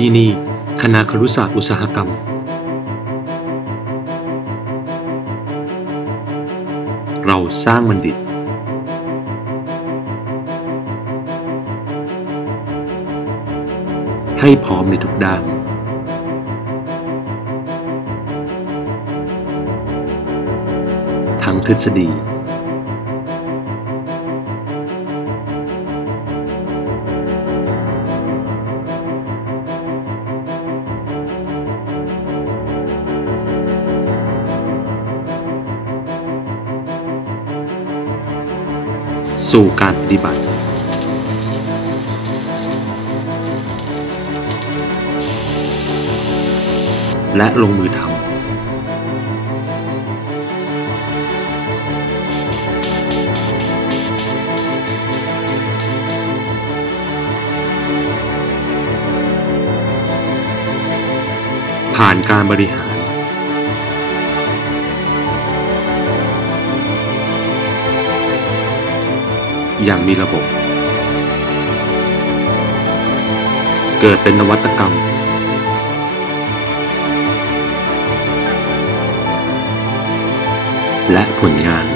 ที่นี่ คณะครุศาสตร์อุตสาหกรรม เราสร้างบัณฑิต ให้พร้อมในทุกด้าน ทั้งทฤษฎี สู่การปฏิบัติ และลงมือทำผ่านการบริหาร อย่างมีระบบ เกิดเป็นนวัตกรรม และผลงาน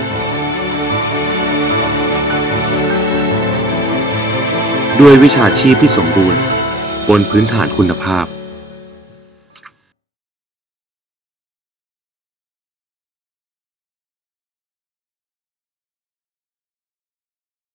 ด้วยวิชาชีพที่สมบูรณ์ บนพื้นฐานคุณภาพ